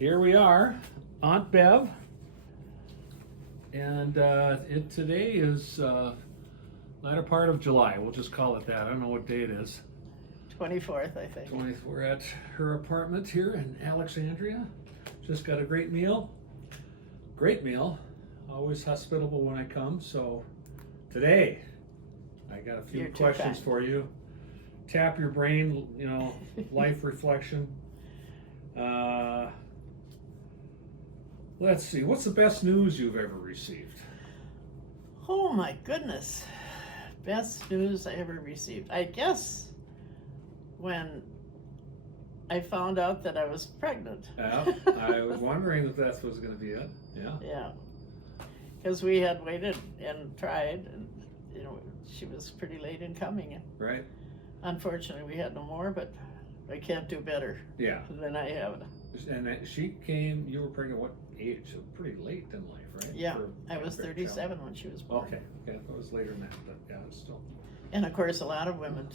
Here we are, Aunt Bev, and today is latter part of July. We'll just call it that. I don't know what day it is. 24th, I think. 20th. We're at her apartment here in Alexandria. Just got a great meal. Great meal. Always hospitable when I come. So today, I got a few questions for you. Tap your brain, life reflection. Let's see, what's the best news you've ever received? Oh my goodness. Best news I ever received. I guess when I found out that I was pregnant. Yeah, I was wondering if that was going to be it. Yeah. Yeah. Because we had waited and tried, and she was pretty late in coming. Right. Unfortunately, we had no more, but I can't do better. Yeah. Than I have. And she came, you were pregnant what age? So pretty late in life, right? Yeah, I was 37 when she was born. Okay, I thought it was later than that, but yeah, it's still. And of course, a lot of women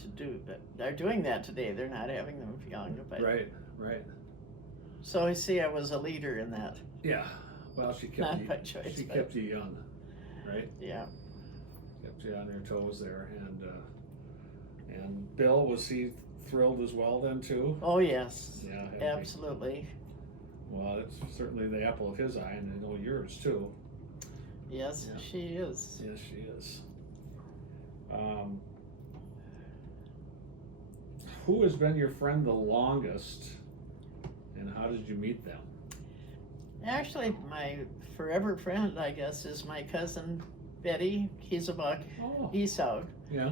are doing that today. They're not having them young. But Right. So I see I was a leader in that. Yeah, well, she kept Not you, by choice, kept you young, right? Yeah. Kept you on your toes there, and Bill, was he thrilled as well then too? Oh yes. Yeah. Absolutely. Well, it's certainly the apple of his eye, and I know yours too. Yes, yeah. She is. Yes, she is. Who has been your friend the longest, and how did you meet them? Actually, my forever friend, I guess, is my cousin Betty Kieselbach. Oh. Esau. Yeah.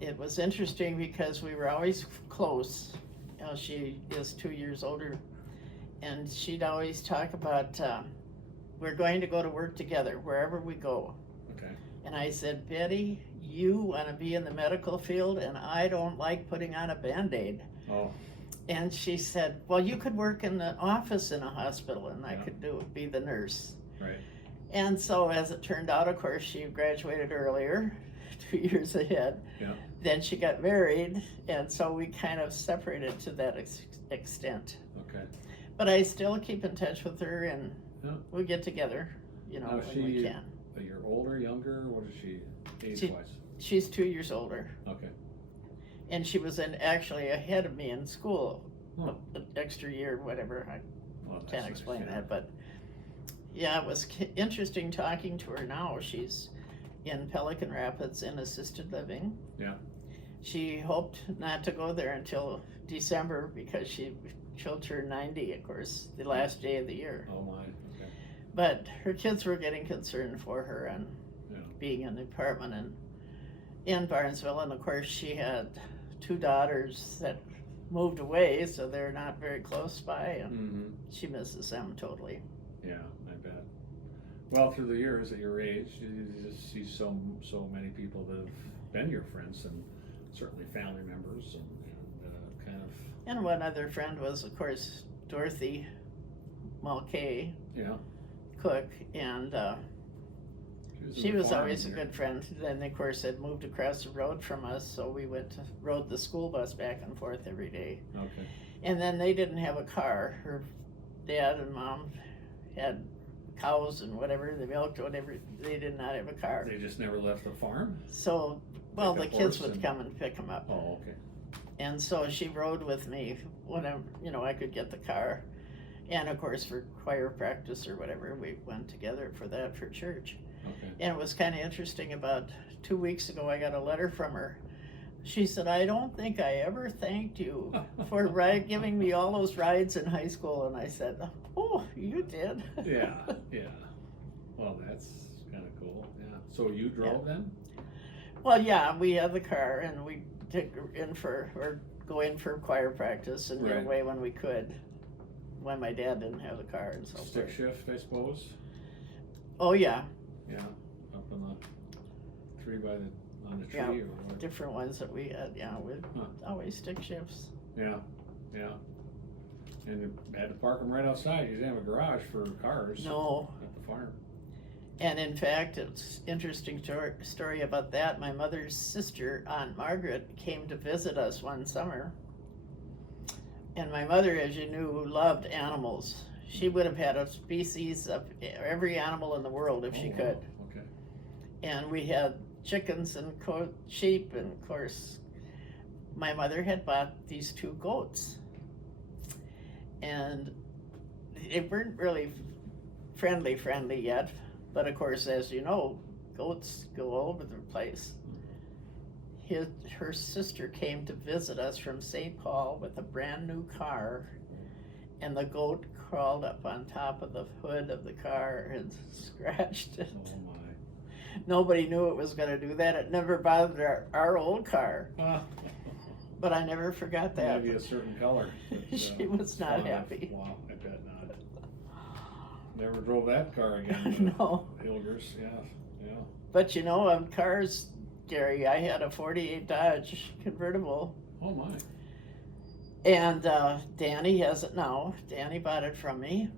It was interesting because we were always close. She is 2 years older, and she'd always talk about we're going to go to work together wherever we go. Okay. And I said, Betty, you want to be in the medical field, and I don't like putting on a Band-Aid. Oh. And she said, well, you could work in the office in a hospital, and I could be the nurse. Right. And so as it turned out, of course, she graduated earlier, 2 years ahead. Yeah. Then she got married, and so we kind of separated to that extent. Okay. But I still keep in touch with her, and we get together, Now, when we can. A year older, younger? What is she, age-wise? She's 2 years older. Okay. And she was actually ahead of me in school, an extra year, whatever. I can't explain that, but yeah, it was interesting talking to her now. She's in Pelican Rapids in assisted living. Yeah. She hoped not to go there until December because she'll turn 90, of course, the last day of the year. Oh my, okay. But her kids were getting concerned for her and being in the apartment in Barnesville, and of course she had 2 daughters that moved away, so they're not very close by, and she misses them totally. Yeah, I bet. Well, through the years at your age, you just see so many people that have been your friends, and certainly family members, and kind of. And one other friend was, of course, Dorothy Mulcahy. Yeah. Cook, and she was always a good friend. Then, of course, had moved across the road from us, so we rode the school bus back and forth every day. Okay. And then they didn't have a car. Her dad and mom had cows and whatever, they milked whatever. They did not have a car. They just never left the farm? So, well, the kids would come and pick them up. Oh, okay. And so she rode with me whenever, I could get the car. And of course, for choir practice or whatever, we went together for that for church. Okay. And it was kind of interesting. About 2 weeks ago, I got a letter from her. She said, I don't think I ever thanked you for giving me all those rides in high school. And I said, oh, you did. Yeah. Well, that's kind of cool. Yeah. So you drove then? Well, yeah, we had the car, and we go in for choir practice and get away when we could. When my dad didn't have the car and so forth. Stick shift, I suppose? Oh, yeah. Yeah, up on the tree on the tree or what? Different ones that we had, with always stick shifts. Yeah. And you had to park them right outside. You didn't have a garage for cars. No. At the farm. And in fact, it's interesting story about that. My mother's sister, Aunt Margaret, came to visit us one summer. And my mother, as you knew, loved animals. She would have had a species of every animal in the world if she could. Wow. Okay. And we had chickens and sheep, and of course, my mother had bought these 2 goats. And they weren't really friendly yet, but of course, as you know, goats go all over the place. Her sister came to visit us from St. Paul with a brand new car, and the goat crawled up on top of the hood of the car and scratched it. Oh my. Nobody knew it was going to do that. It never bothered our old car. But I never forgot that. Maybe a certain color. But, she was not happy. Wow, I bet not. Never drove that car again. No. Hilgers, yeah. But you know, on cars, Gary, I had a 48 Dodge convertible. Oh my. And Danny has it now. Danny bought it from me,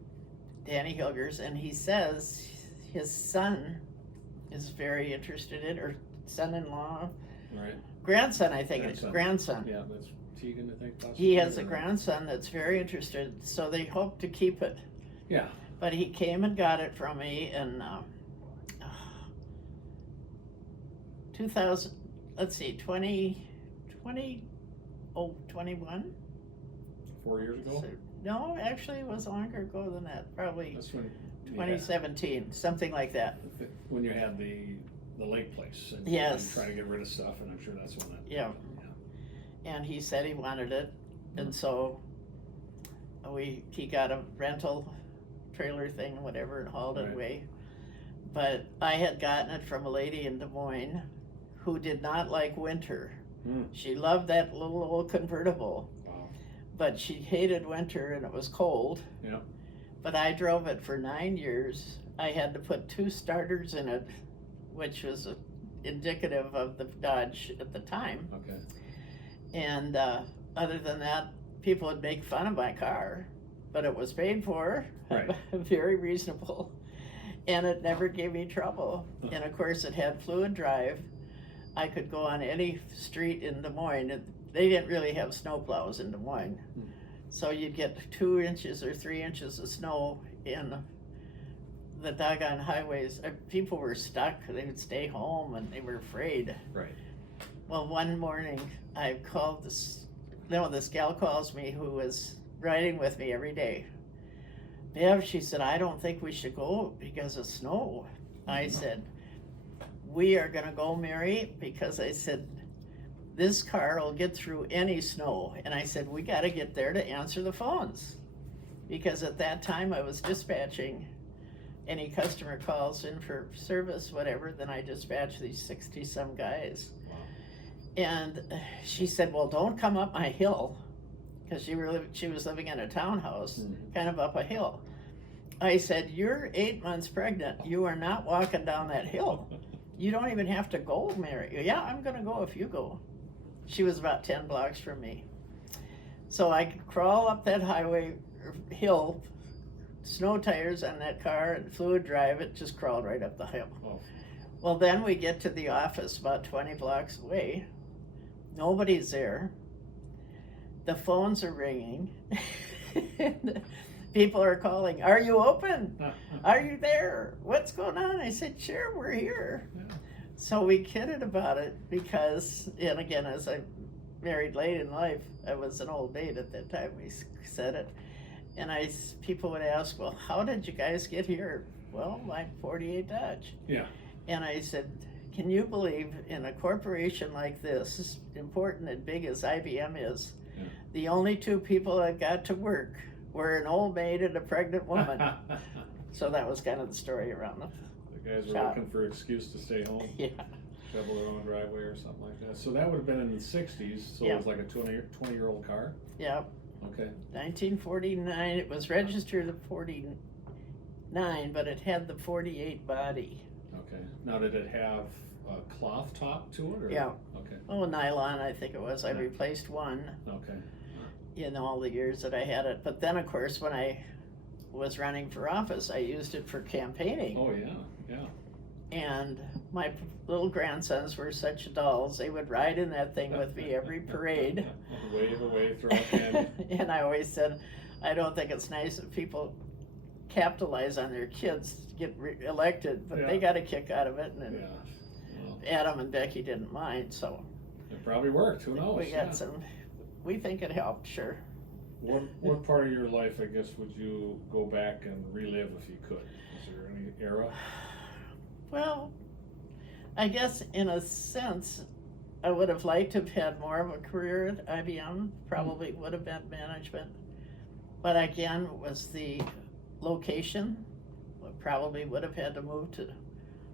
Danny Hilgers, and he says his son is very interested in, or son-in-law, Right. grandson, I think. Grandson. Yeah, that's Tegan, I think. Possibly, He has a grandson that's very interested, so they hope to keep it. Yeah. But he came and got it from me in 2000, let's see, 21? 4 years ago? No, actually it was longer ago than that, probably That's when 2017, something like that. When you had the lake place. And Yes. trying to get rid of stuff, and I'm sure that's when that. Yeah. And he said he wanted it, and so he got a rental trailer thing, whatever, and hauled it away. But I had gotten it from a lady in Des Moines who did not like winter. She loved that little old convertible. Wow. But she hated winter and it was cold. Yeah. But I drove it for 9 years. I had to put 2 starters in it, which was indicative of the Dodge at the time. Okay. And other than that, people would make fun of my car, but it was paid for, Right. very reasonable, and it never gave me trouble. And of course, it had fluid drive. I could go on any street in Des Moines. They didn't really have snow plows in Des Moines, so you'd get 2 inches or 3 inches of snow in the doggone highways. People were stuck. They would stay home, and they were afraid. Right. Well, one morning I called this gal calls me who was riding with me every day. Bev, she said, I don't think we should go because of snow. I said, we are gonna go, Mary, because I said, this car will get through any snow. And I said, we gotta get there to answer the phones. Because at that time I was dispatching any customer calls in for service, whatever, then I dispatched these 60-some guys. And she said, well, don't come up my hill, because she was living in a townhouse, kind of up a hill. I said, you're 8 months pregnant. You are not walking down that hill. You don't even have to go, Mary. Yeah, I'm going to go if you go. She was about 10 blocks from me. So I could crawl up that hill, snow tires on that car and fluid drive. It just crawled right up the hill. Oh. Well, then we get to the office about 20 blocks away. Nobody's there. The phones are ringing. People are calling, are you open? Are you there? What's going on? I said, sure, we're here. Yeah. So we kidded about it because, and again, as I married late in life, I was an old maid at that time, we said it. And people would ask, well, how did you guys get here? Well, my 48 Dodge. Yeah. And I said, can you believe in a corporation like this, as important and big as IBM is, the only 2 people that got to work were an old maid and a pregnant woman. So that was kind of the story around them. The guys were looking for an excuse to stay home. Yeah. Shovel their own driveway or something like that. So that would have been in the 60s, so it was like a 20-year-old car? Yeah. Okay. 1949, it was registered at 49, but it had the 48 body. Okay. Now, did it have a cloth top to it? Or? Yeah. Okay. Oh, nylon, I think it was. I replaced one. Okay. In all the years that I had it. But then, of course, when I was running for office, I used it for campaigning. Oh, yeah, yeah. And my little grandsons were such dolls. They would ride in that thing with me every parade. Wave away, throw a candy. And I always said, I don't think it's nice if people capitalize on their kids to get elected, but Yeah. they got a kick out of it, and Yeah. Well, Adam and Becky didn't mind, so it probably worked. Who knows? we got some. We think it helped, sure. What part of your life, I guess, would you go back and relive if you could? Is there any era? Well, I guess in a sense, I would have liked to have had more of a career at IBM. Probably would have been management, but again, it was the location. I probably would have had to move to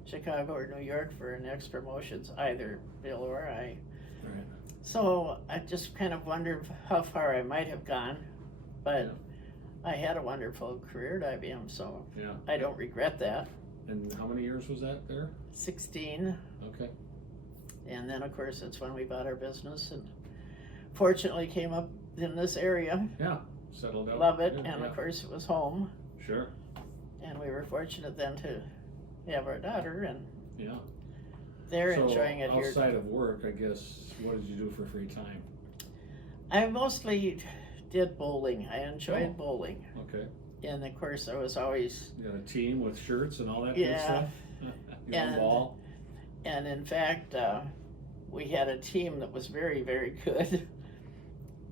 Chicago or New York for next promotions, either Bill or I. Right. So I just kind of wondered how far I might have gone, but Yeah. I had a wonderful career at IBM, so Yeah. I don't regret that. And how many years was that there? 16, Okay. and then of course that's when we bought our business and fortunately came up in this area. Yeah. Settled out. Love it, Good, and yeah. of course it was home, Sure. and we were fortunate then to have our daughter, and Yeah. they're So enjoying it here. outside of work, I guess, what did you do for free time? I mostly did bowling. I enjoyed Oh. bowling, Okay. and of course I was always, You got a team with shirts and all that good Yeah. stuff? You And- on ball? and in fact, we had a team that was very, very good.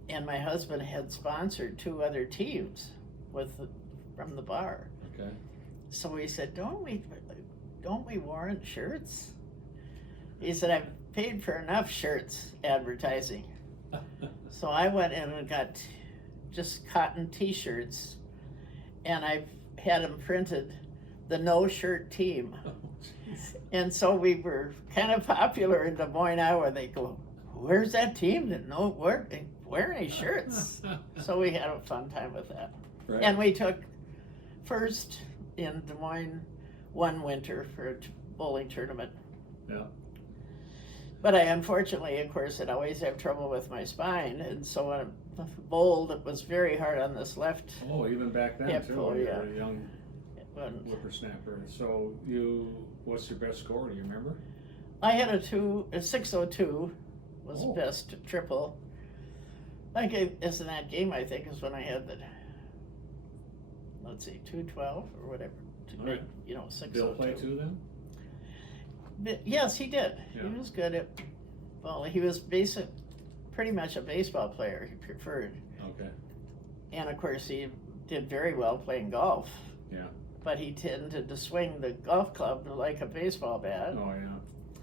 And my husband had sponsored 2 other teams from the bar. Okay. So we said, don't we warrant shirts? He said, I've paid for enough shirts advertising. So I went in and got just cotton t-shirts, and I've had them printed, the no shirt team. Oh, jeez. And so we were kind of popular in Des Moines, Iowa. They go, where's that team that no wear any shirts? So we had a fun time with that. Right. And we took first in Des Moines one winter for a bowling tournament. Yeah. But I unfortunately, of course, had always have trouble with my spine, and so when I bowled, it was very hard on this left. Oh, even back then Hip too, pull, when you yeah. were a young One. whippersnapper. So what's your best score? Do you remember? I had a 602 was Oh. best triple. I gave, as in that game, I think, is when I had the, let's see, 212 or whatever. All right. 602. Bill play too then? But yes, he did. Yeah. He was good at, well, he was pretty much a baseball player, he preferred. Okay. And of course, he did very well playing golf. Yeah. But he tended to swing the golf club like a baseball bat. Oh yeah.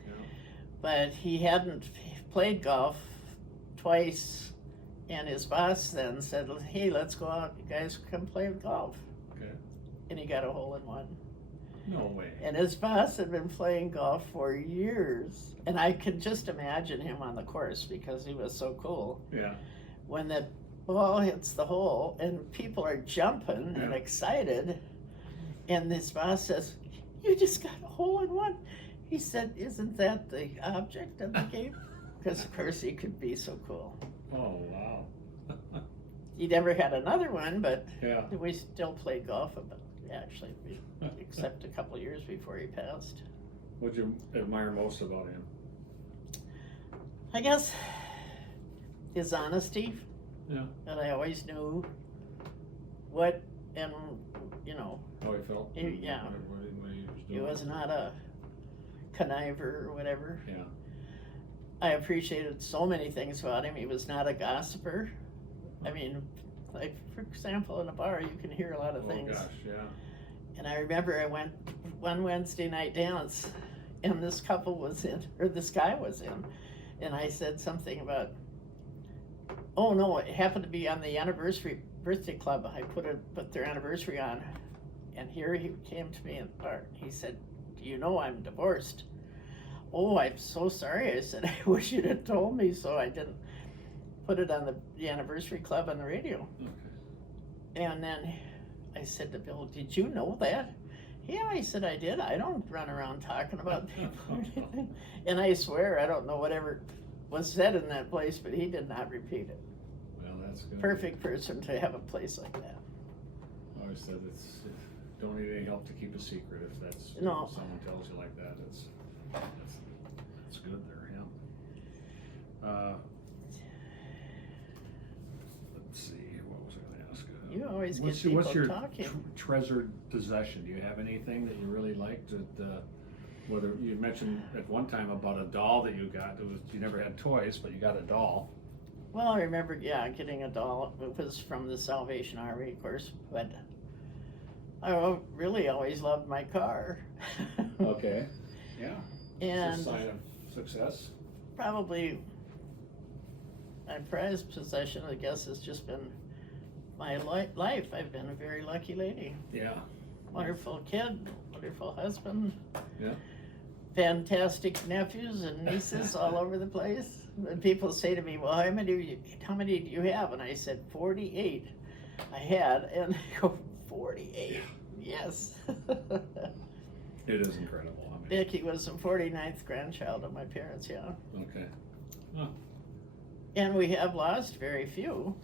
Yeah. But he hadn't played golf twice, and his boss then said, hey, let's go out, you guys come play golf. Okay. And he got a hole-in-one. No way. And his boss had been playing golf for years, and I could just imagine him on the course because he was so cool. Yeah. When the ball hits the hole and people are jumping and Yeah. excited, and this boss says, you just got a hole-in-one. He said, isn't that the object of the game? Because of course he could be so cool. Oh wow. He never had another one, but Yeah. we still played golf, actually, except a couple of years before he passed. What'd you admire most about him? I guess his honesty, Yeah. that I always knew what, and How he felt? Yeah. What he was doing? he was not a conniver or whatever. Yeah. I appreciated so many things about him. He was not a gossiper. I mean, like, for example, in a bar, you can hear a lot of things. Oh gosh, yeah. And I remember I went one Wednesday night dance, and this couple was in, or this guy was in, and I said something about, oh no, it happened to be on the birthday club. I put their anniversary on, and here he came to me in the bar. He said, do you know I'm divorced? Oh, I'm so sorry. I said, I wish you'd have told me so I didn't put it on the anniversary club on the radio. Okay. And then I said to Bill, did you know that? Yeah, I said, I did. I don't run around talking about people or anything. And I swear, I don't know whatever was said in that place, but he did not repeat it. Well, that's good. Perfect person to have a place like that. I always said don't need any help to keep a secret if that's No. if someone tells you like that. It's good there, yeah. Let's see, what was I going to ask? You always get What's people your talking. treasured possession? Do you have anything that you really liked? That whether you mentioned at one time about a doll that you got. You never had toys, but you got a doll. Well, I remember, getting a doll. It was from the Salvation Army, of course, but I really always loved my car. Okay. Yeah. And it's a sign of success. probably my prized possession, I guess, has just been my life. I've been a very lucky lady. Yeah. Wonderful kid, wonderful husband. Yeah. Fantastic nephews and nieces all over the place. And people say to me, well, how many do you have? And I said, 48 I had. And they go, 48? Yes. It is incredible. I mean, Vicky was the 49th grandchild of my parents, yeah. okay. Huh. And we have lost very few,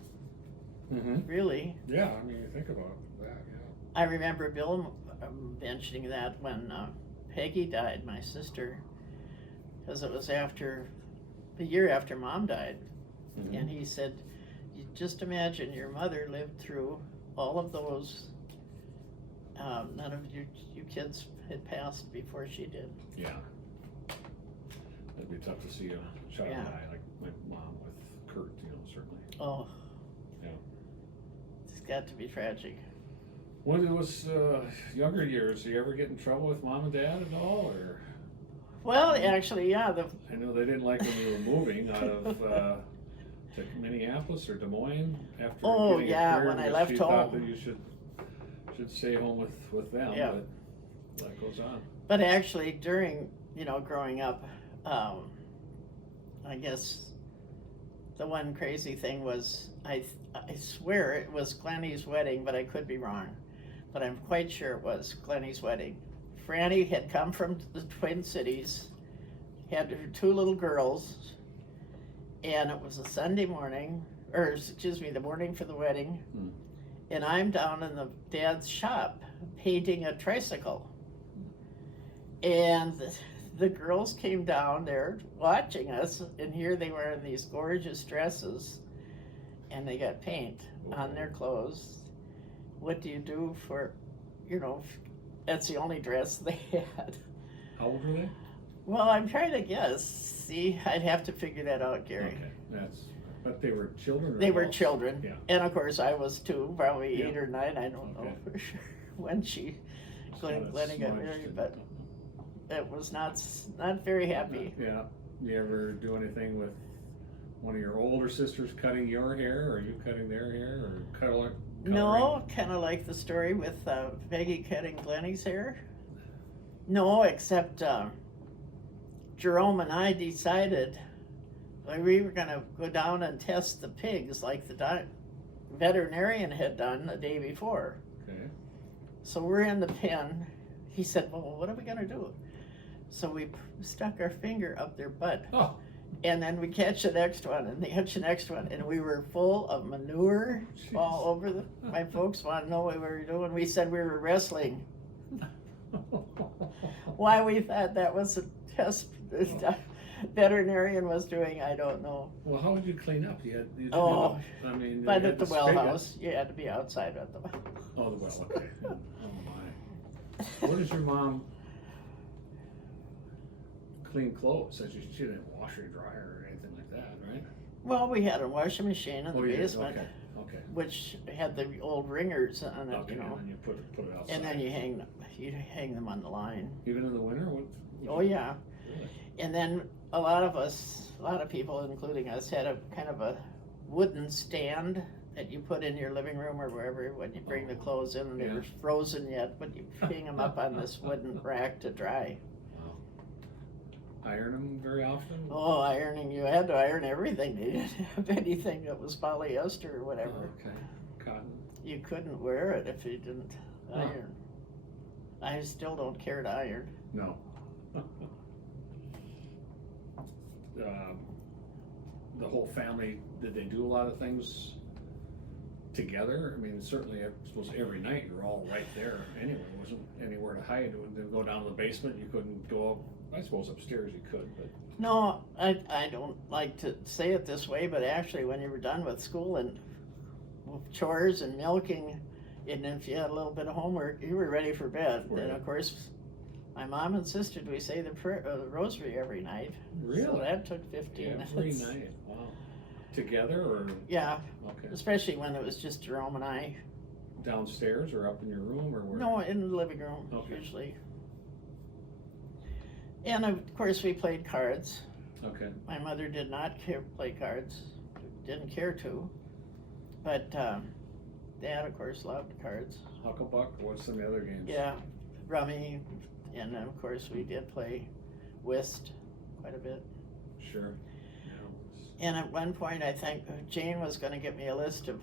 really. Yeah, I mean, you think about that, yeah. I remember Bill mentioning that when Peggy died, my sister, because it was the year after Mom died. And he said, you just imagine your mother lived through all of those. None of you kids had passed before she did. Yeah. It'd be tough to see a child die like my mom with Kurt, certainly. Oh. Yeah. It's got to be tragic. When it was younger years, did you ever get in trouble with mom and dad at all, or? Well, actually, yeah. I know they didn't like when you were moving out of to Minneapolis or Des Moines after getting a career, when I because left she home. thought that you should stay home with them, Yeah. but that goes on. But actually, during, growing up, I guess the one crazy thing was, I swear it was Glennie's wedding, but I could be wrong. But I'm quite sure it was Glennie's wedding. Franny had come from the Twin Cities, had her 2 little girls, and it was a Sunday morning, the morning for the wedding, and I'm down in the dad's shop painting a tricycle. And the girls came down there watching us, and here they were in these gorgeous dresses, and they got paint on their clothes. What do you do for, that's the only dress they had. How old were they? Well, I'm trying to guess. See, I'd have to figure that out, Gary. Okay, but they were children? Or They were adults? children. Yeah. And of course I was too, probably 8 Yeah. or 9, I don't know for sure when Glennie got married, but it was not very happy. Yeah. You ever do anything with one of your older sisters cutting your hair, or you cutting their hair, or coloring? No, kind of like the story with Peggy cutting Glennie's hair. No, except Jerome and I decided we were going to go down and test the pigs like the veterinarian had done the day before. Okay. So we're in the pen. He said, well, what are we going to do? So we stuck our finger up their butt. Oh. And then we catch the next one, and they catch the next one, and we were full of manure all over the. My folks wanted to know what we were doing. We said we were wrestling. Why we thought that was a test the veterinarian was doing, I don't know. Well, how would you clean up? You didn't but at the well house, you had to be outside at the well. Oh, the well, okay. Oh my. What does your mom clean clothes? She didn't wash or dryer or anything like that, right? Well, we had a washing machine in the basement, okay. which had the old ringers on it, Okay, and then you put it outside. and then you hang them on the line. Even in the winter? Oh yeah. Really? And then a lot of people, including us, had a kind of a wooden stand that you put in your living room or wherever when you bring the clothes in, and they were frozen yet, but you hang them up on this wooden rack to dry. Iron them very often? Oh, ironing, you had to iron everything. You didn't have anything that was polyester or whatever. Okay. Cotton? You couldn't wear it if you didn't iron. I still don't care to iron. No. The whole family, did they do a lot of things together? I mean, certainly, I suppose every night you were all right there anyway. There wasn't anywhere to hide. When they go down to the basement, you couldn't go up. I suppose upstairs you could, but. No, I don't like to say it this way, but actually when you were done with school and chores and milking, and if you had a little bit of homework, you were ready for bed. Right. And of course, my mom insisted we say the rosary every night. Really? So that took 15 Every minutes. night. Wow. Together or? Yeah, Okay. especially when it was just Jerome and I. Downstairs or up in your room or where? No, in the living room, Okay. usually. And of course, we played cards. Okay. My mother did not play cards, didn't care to. But Dad, of course, loved cards. Hucklebuck. What's some of the other games? Yeah, rummy, and then of course we did play whist quite a bit. Sure. And at one point, I think Jane was going to get me a list of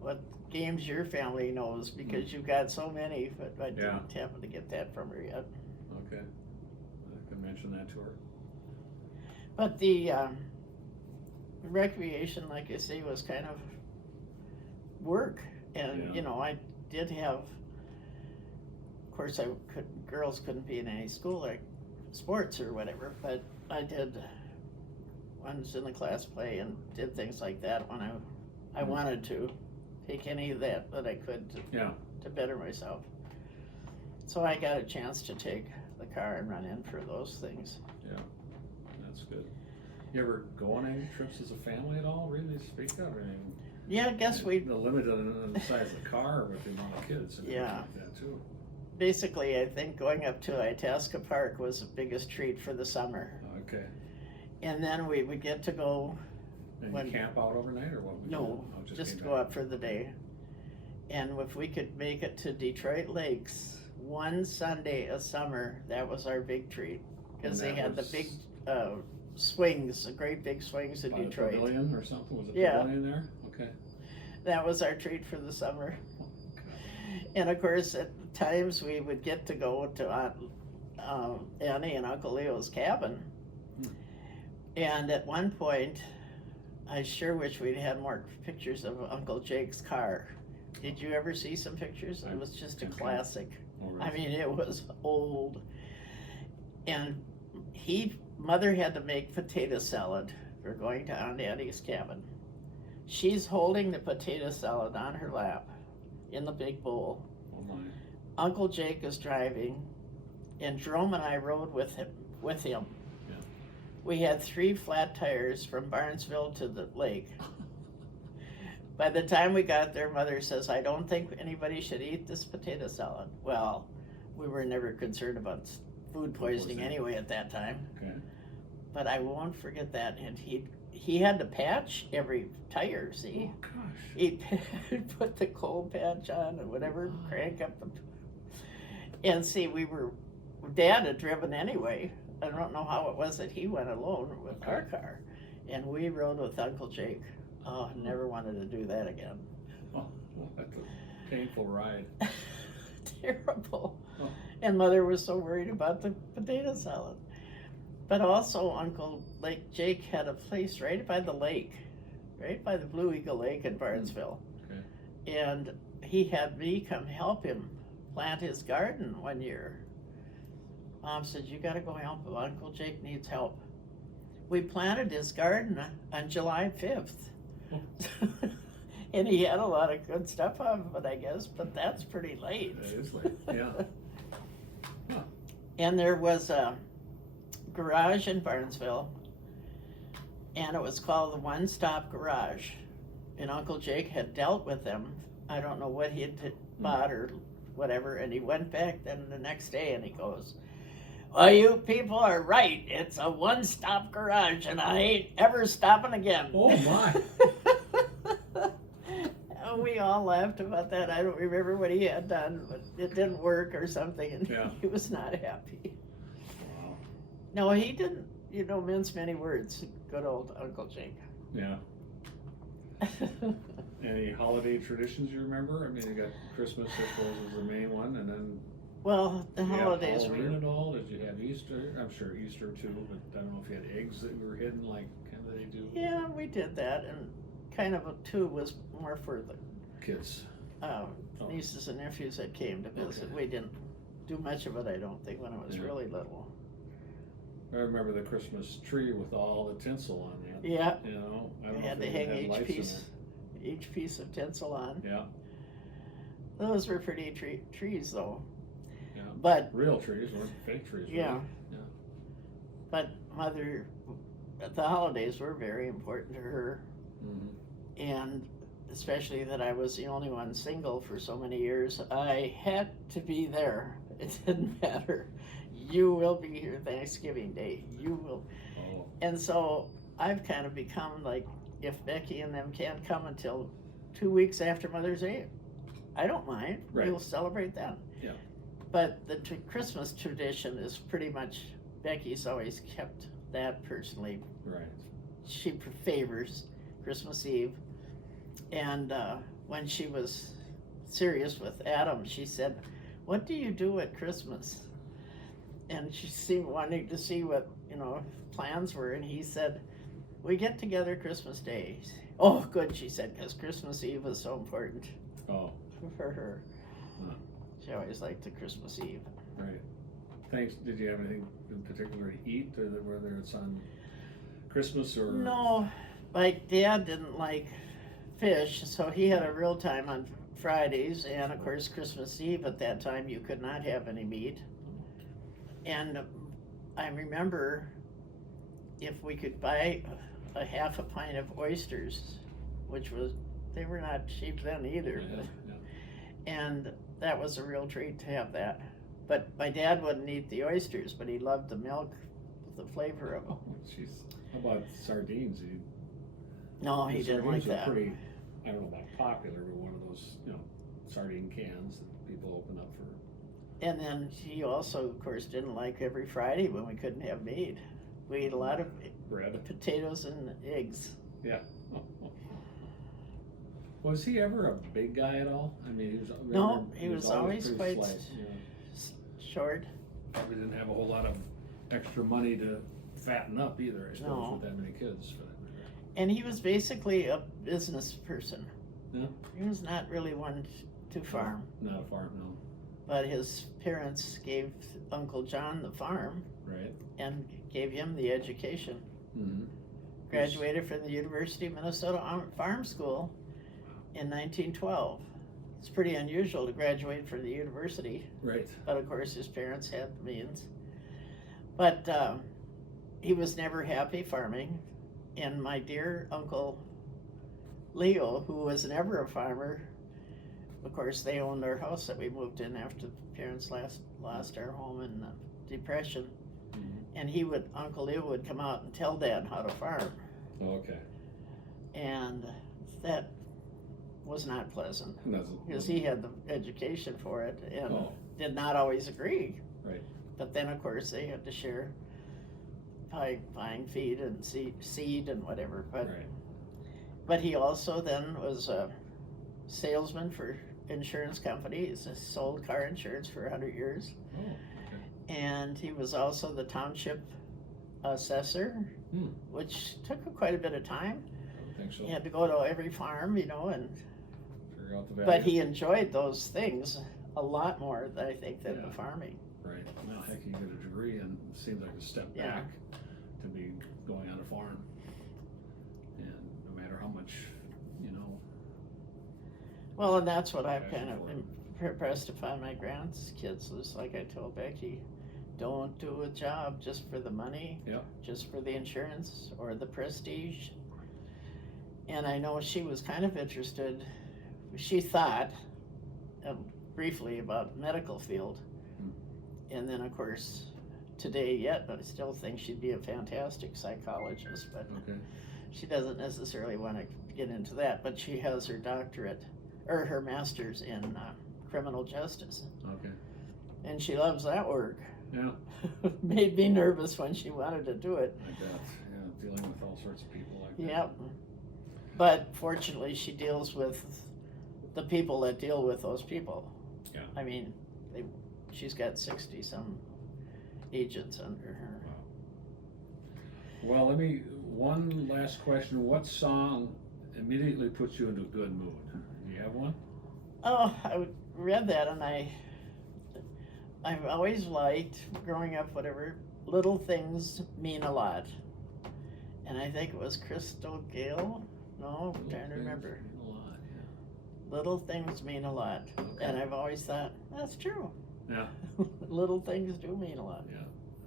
what games your family knows because you've got so many, but I didn't happen to get that from her yet. Okay. I can mention that to her. But the recreation, like I say, was kind of work, and I did have. Of course, girls couldn't be in any school like sports or whatever, but I did ones in the class play and did things like that when I wanted to take any of that I could to better myself. So I got a chance to take the car and run in for those things. Yeah, that's good. You ever go on any trips as a family at all, really, to speak of? Yeah, I guess we... The limit on the size of the car with the amount of kids and Yeah. like that too. Basically, I think going up to Itasca Park was the biggest treat for the summer. Okay. And then we would get to go... And you camp out overnight or what? No, just go up for the day. And if we could make it to Detroit Lakes one Sunday a summer, that was our big treat. Because they had the big swings, the great big swings in by Detroit. The pavilion or something? Was it Yeah. pavilion there? Okay. That was our treat for the summer. And of course, at times we would get to go to Aunt Annie and Uncle Leo's cabin. And at one point, I sure wish we'd had more pictures of Uncle Jake's car. Did you ever see some pictures? It was just a classic. I mean, it was old. And Mother had to make potato salad. We're going to Aunt Annie's cabin. She's holding the potato salad on her lap in the big bowl. Oh my. Uncle Jake is driving, and Jerome and I rode with him. Yeah. We had 3 flat tires from Barnesville to the lake. By the time we got there, Mother says, I don't think anybody should eat this potato salad. Well, we were never concerned about food poisoning anyway at that time. Okay. But I won't forget that. And he had to patch every tire, see? Oh, gosh. He'd put the cold patch on and whatever, crank up the... And see, Dad had driven anyway. I don't know how it was that he went alone with our car. And we rode with Uncle Jake. Oh, never wanted to do that again. Oh, that's a painful ride. Terrible. Oh. And Mother was so worried about the potato salad. But also Uncle Jake had a place right by the lake, right by the Blue Eagle Lake in Barnesville. Okay. And he had me come help him plant his garden one year. Mom said, you gotta go help him. Uncle Jake needs help. We planted his garden on July 5th. And he had a lot of good stuff on it, I guess, but that's pretty late. That is late, yeah. Huh. And there was a garage in Barnesville, and it was called the One Stop Garage. And Uncle Jake had dealt with them. I don't know what he had bought or whatever, and he went back then the next day and he goes, well, you people are right. It's a one-stop garage, and I ain't ever stopping again. Oh, my. We all laughed about that. I don't remember what he had done, but it didn't work or something, and he was not happy. Wow. No, he didn't, mince many words. Good old Uncle Jake. Yeah. Any holiday traditions you remember? I mean, you got Christmas, I suppose, is the main one, and then... Well, the holidays were... were... Halloween at all? Did you have Easter? I'm sure Easter too, but I don't know if you had eggs that were hidden like kind of they do. Yeah, we did that, and kind of too was more for the kids. Nieces and nephews that came to visit. Okay. We didn't do much of it, I don't think, when I was really little. I remember the Christmas tree with all the tinsel on it. Yeah. I don't We know had if to it hang had each lights in piece. it. each piece of tinsel on. Yeah. Those were pretty trees, though. Yeah. But real trees, weren't fake trees. Really. yeah. Yeah. But Mother, the holidays were very important to her, and especially that I was the only one single for so many years, I had to be there. It didn't matter. You will be here Thanksgiving Day. You will. Oh. And so I've kind of become like, if Becky and them can't come until 2 weeks after Mother's Day, I don't mind. Right. We'll celebrate that. Yeah. But the Christmas tradition is pretty much, Becky's always kept that personally. Right. She favors Christmas Eve. And when she was serious with Adam, she said, "What do you do at Christmas?" And she seemed wanting to see what, plans were. And he said, "We get together Christmas Day." "Oh, good," she said, because Christmas Eve is so important Oh. for her. Huh. She always liked the Christmas Eve. Right. Thanks. Did you have anything in particular to eat, or whether it's on Christmas or? No, my dad didn't like fish, so he had a real time on Fridays, and of course Christmas Eve at that time you could not have any meat. And I remember if we could buy a half a pint of oysters, which they were not cheap then either. Yeah, yeah. And that was a real treat to have that. But my dad wouldn't eat the oysters, but he loved the milk, the flavor of them. Oh, jeez. How about sardines? No, he didn't like Sardines that. are pretty, I don't know about popular, but one of those, sardine cans that people open up for. And then he also, of course, didn't like every Friday when we couldn't have meat. We ate a lot of bread, potatoes, and eggs. Yeah. Was he ever a big guy at all? I mean, he was always pretty quite slight, short. Probably didn't have a whole lot of extra money to fatten up either, I suppose, No. with that many kids. For that matter. And he was basically a business person. Yeah. He was not really one to farm. Not a farm, no. But his parents gave Uncle John the farm. Right. And gave him the education. Mm-hmm. Graduated from the University of Minnesota Farm School in 1912. It's pretty unusual to graduate from the university. Right. But of course his parents had the means. But he was never happy farming. And my dear Uncle Leo, who was never a farmer, of course they owned our house that we moved in after the parents lost our home in the Depression. Mm-hmm. And Uncle Leo would come out and tell Dad how to farm. Okay. And that was not pleasant. Because he had the education for it and did not always agree. Right. But then, of course, they had to share buying feed and seed and whatever. But Right. But he also then was a salesman for insurance companies. He sold car insurance for 100 years. Oh, okay. And he was also the township assessor, which took quite a bit of time. I don't think so. He had to go to every farm, and Figure out the value. but he enjoyed those things a lot more, I think, than the farming. Right. Well, heck, you get a degree and it seems like a step Yeah. back to be going on a farm. And no matter how much, Well, and that's what I've Passion kind of for it. impressed upon my grandkids, was like I told Becky, don't do a job just for the money, just for the insurance or the prestige. And I know she was kind of interested, she thought briefly about medical field. And then, of course, today yet, but I still think she'd be a fantastic psychologist, but she doesn't necessarily want to get into that. But she has her doctorate, or her master's in criminal justice. Okay. And she loves that work. Yeah. Made me nervous when she wanted to do it. I bet. Yeah, dealing with all sorts of people like that. Yep. But fortunately, she deals with the people that deal with those people. Yeah. I mean, she's got 60-some agents under her. Wow. Well, one last question. What song immediately puts you into a good mood? Do you have one? Oh, I read that, and I've always liked, growing up, whatever, little things mean a lot. And I think it was Crystal Gale. No, I'm trying to remember. Little things mean a lot. Okay. And I've always thought, that's true. Yeah. Little things do mean a lot. Yeah.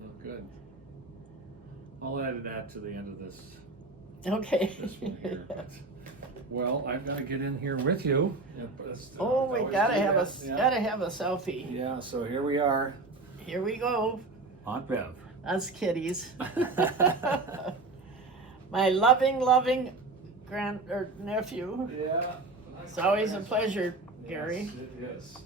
Oh, good. I'll add that to the end of this Okay. one here. But, well, I've got to get in here with you. Yeah, but Oh, we always gotta do have that. Yeah. gotta have a selfie. Yeah, so here we are. Here we go. Aunt Bev. Us kitties. My loving nephew. Yeah. It's always a pleasure, Gary. Yes, it is.